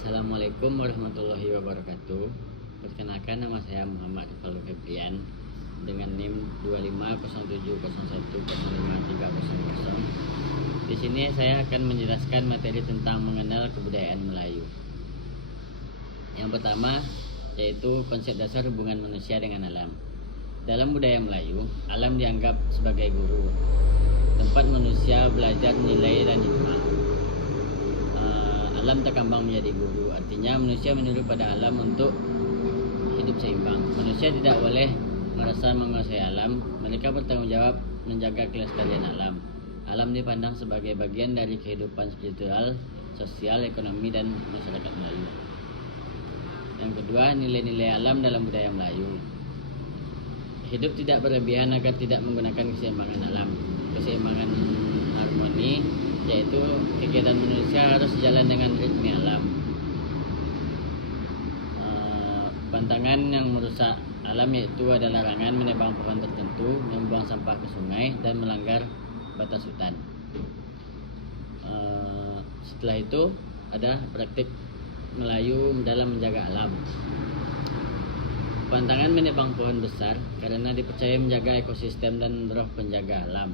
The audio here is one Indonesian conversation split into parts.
Assalamualaikum warahmatullahi wabarakatuh. Perkenalkan, nama saya Muhammad Faldo Febrian dengan NIM 2507010530. Di sini saya akan menjelaskan materi tentang mengenal kebudayaan Melayu. Yang pertama yaitu konsep dasar hubungan manusia dengan alam. Dalam budaya Melayu, alam dianggap sebagai guru, tempat manusia belajar nilai dan hikmah. Alam terkambang menjadi guru, artinya manusia menurut pada alam untuk hidup seimbang. Manusia tidak boleh merasa menguasai alam, mereka bertanggung jawab menjaga kelestarian alam. Alam dipandang sebagai bagian dari kehidupan spiritual, sosial, ekonomi, dan masyarakat Melayu. Yang kedua, nilai-nilai alam dalam budaya Melayu. Hidup tidak berlebihan agar tidak menggunakan keseimbangan alam. Keseimbangan harmoni yaitu kegiatan manusia harus sejalan dengan ritme alam. Pantangan yang merusak alam yaitu ada larangan menebang pohon tertentu, membuang sampah ke sungai, dan melanggar batas hutan. Setelah itu ada praktik Melayu dalam menjaga alam. Pantangan menebang pohon besar karena dipercaya menjaga ekosistem dan roh penjaga alam.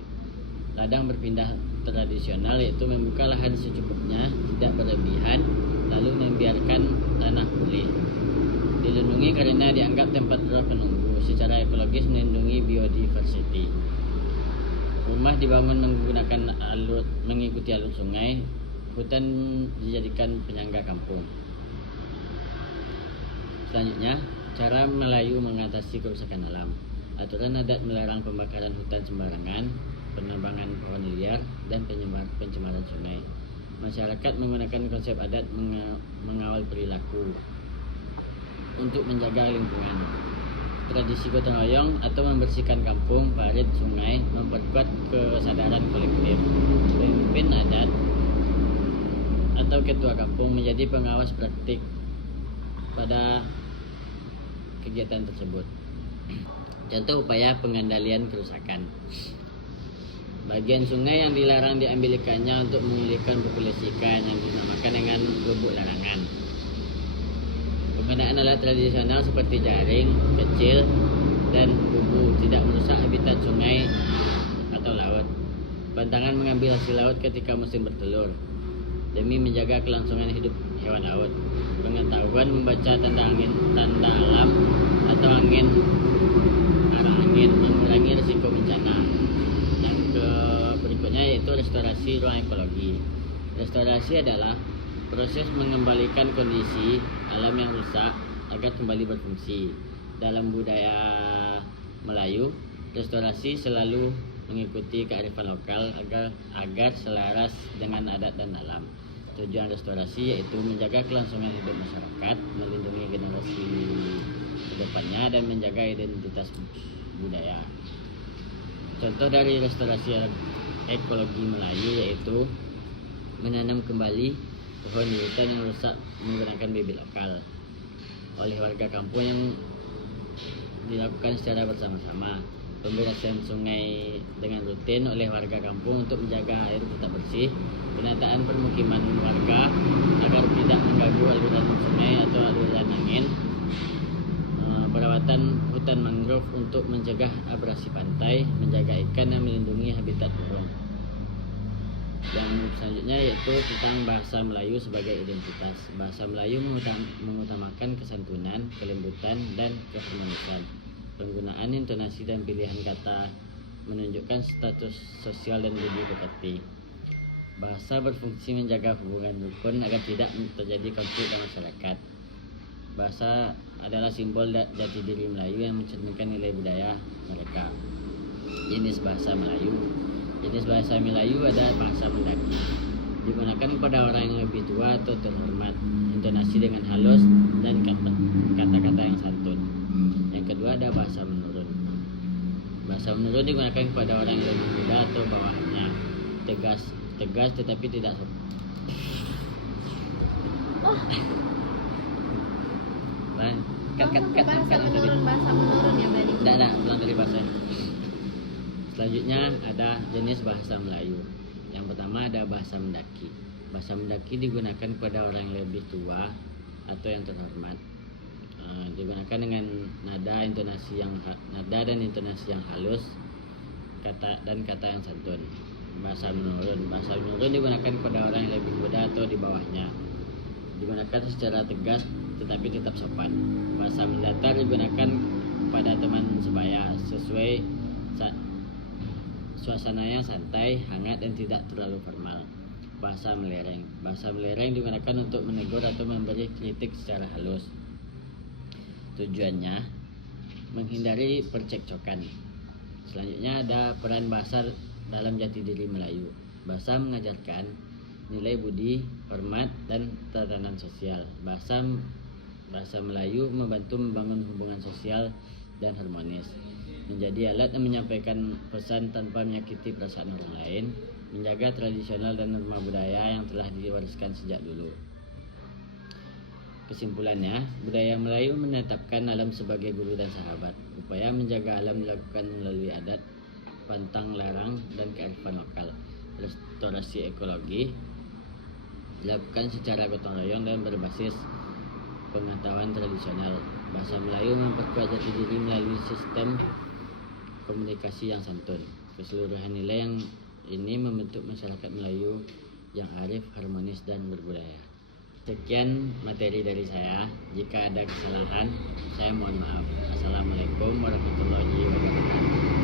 Ladang berpindah tradisional yaitu membuka lahan secukupnya, tidak berlebihan, lalu membiarkan tanah pulih. Dilindungi karena dianggap tempat roh penunggu, secara ekologis melindungi biodiversity. Rumah dibangun mengikuti alur sungai, hutan dijadikan penyangga kampung. Selanjutnya, cara Melayu mengatasi kerusakan alam. Aturan adat melarang pembakaran hutan sembarangan, penebangan pohon liar, dan pencemaran sungai. Masyarakat menggunakan konsep adat mengawal perilaku untuk menjaga lingkungan. Tradisi gotong royong atau membersihkan kampung, parit, sungai memperkuat kesadaran kolektif. Pemimpin adat atau ketua kampung menjadi pengawas praktik pada kegiatan tersebut. Contoh upaya pengendalian kerusakan. Bagian sungai yang dilarang diambil ikannya untuk memulihkan populasi ikan yang dinamakan dengan gubuk larangan. Penggunaan alat tradisional seperti jaring kecil dan bubu tidak merusak habitat sungai atau laut. Pantangan mengambil hasil laut ketika musim bertelur demi menjaga kelangsungan hidup hewan laut. Pengetahuan membaca tanda alam atau arah angin mengurangi risiko bencana. Berikutnya yaitu restorasi ruang ekologi. Restorasi adalah proses mengembalikan kondisi alam yang rusak agar kembali berfungsi. Dalam budaya Melayu, restorasi selalu mengikuti kearifan lokal agar selaras dengan adat dan alam. Tujuan restorasi yaitu menjaga kelangsungan hidup masyarakat, melindungi generasi kedepannya, dan menjaga identitas budaya. Contoh dari restorasi ekologi Melayu yaitu menanam kembali pohon di hutan yang rusak menggunakan bibit lokal oleh warga kampung yang dilakukan secara bersama-sama. Pembersihan sungai dengan rutin oleh warga kampung untuk menjaga air tetap bersih. Penataan permukiman warga agar tidak mengganggu aliran sungai atau aliran angin. Perawatan hutan mangrove untuk mencegah abrasi pantai, menjaga ikan, dan melindungi habitat burung. Yang selanjutnya yaitu tentang bahasa Melayu sebagai identitas. Bahasa Melayu mengutamakan kesantunan, kelembutan, dan keharmonisan. Penggunaan intonasi dan pilihan kata menunjukkan status sosial dan budi pekerti. Bahasa berfungsi menjaga hubungan rukun agar tidak terjadi konflik dalam masyarakat. Bahasa adalah simbol jati diri Melayu yang mencerminkan nilai budaya mereka. Jenis bahasa Melayu. Jenis bahasa Melayu ada bahasa mendaki, digunakan kepada orang yang lebih tua atau terhormat, intonasi dengan halus dan kata-kata yang santun. Yang kedua ada bahasa menurun. Bahasa menurun digunakan kepada orang yang lebih muda atau bawahnya, tegas tetapi tidak bahasa menurun ya berarti. Tidak, ulang dari bahasanya. Selanjutnya ada jenis bahasa Melayu. Yang pertama ada bahasa mendaki. Bahasa mendaki digunakan kepada orang yang lebih tua atau yang terhormat. Digunakan dengan nada dan intonasi yang halus, kata yang santun. Bahasa menurun digunakan kepada orang yang lebih muda atau di bawahnya. Digunakan secara tegas tetapi tetap sopan. Bahasa mendatar digunakan kepada teman sebaya sesuai suasananya santai, hangat dan tidak terlalu formal. Bahasa melereng digunakan untuk menegur atau memberi kritik secara halus. Tujuannya menghindari percekcokan. Selanjutnya ada peran bahasa dalam jati diri Melayu. Bahasa mengajarkan nilai budi, hormat, dan tatanan sosial. Bahasa Melayu membantu membangun hubungan sosial dan harmonis, menjadi alat yang menyampaikan pesan tanpa menyakiti perasaan orang lain, menjaga tradisional dan norma budaya yang telah diwariskan sejak dulu. Kesimpulannya, budaya Melayu menetapkan alam sebagai guru dan sahabat. Upaya menjaga alam dilakukan melalui adat, pantang larang, dan kearifan lokal. Restorasi ekologi dilakukan secara gotong royong dan berbasis pengetahuan tradisional. Bahasa Melayu memperkuat jati diri melalui sistem komunikasi yang santun. Keseluruhan nilai yang ini membentuk masyarakat Melayu yang arif, harmonis, dan berbudaya. Sekian materi dari saya. Jika ada kesalahan, saya mohon maaf. Assalamualaikum warahmatullahi wabarakatuh.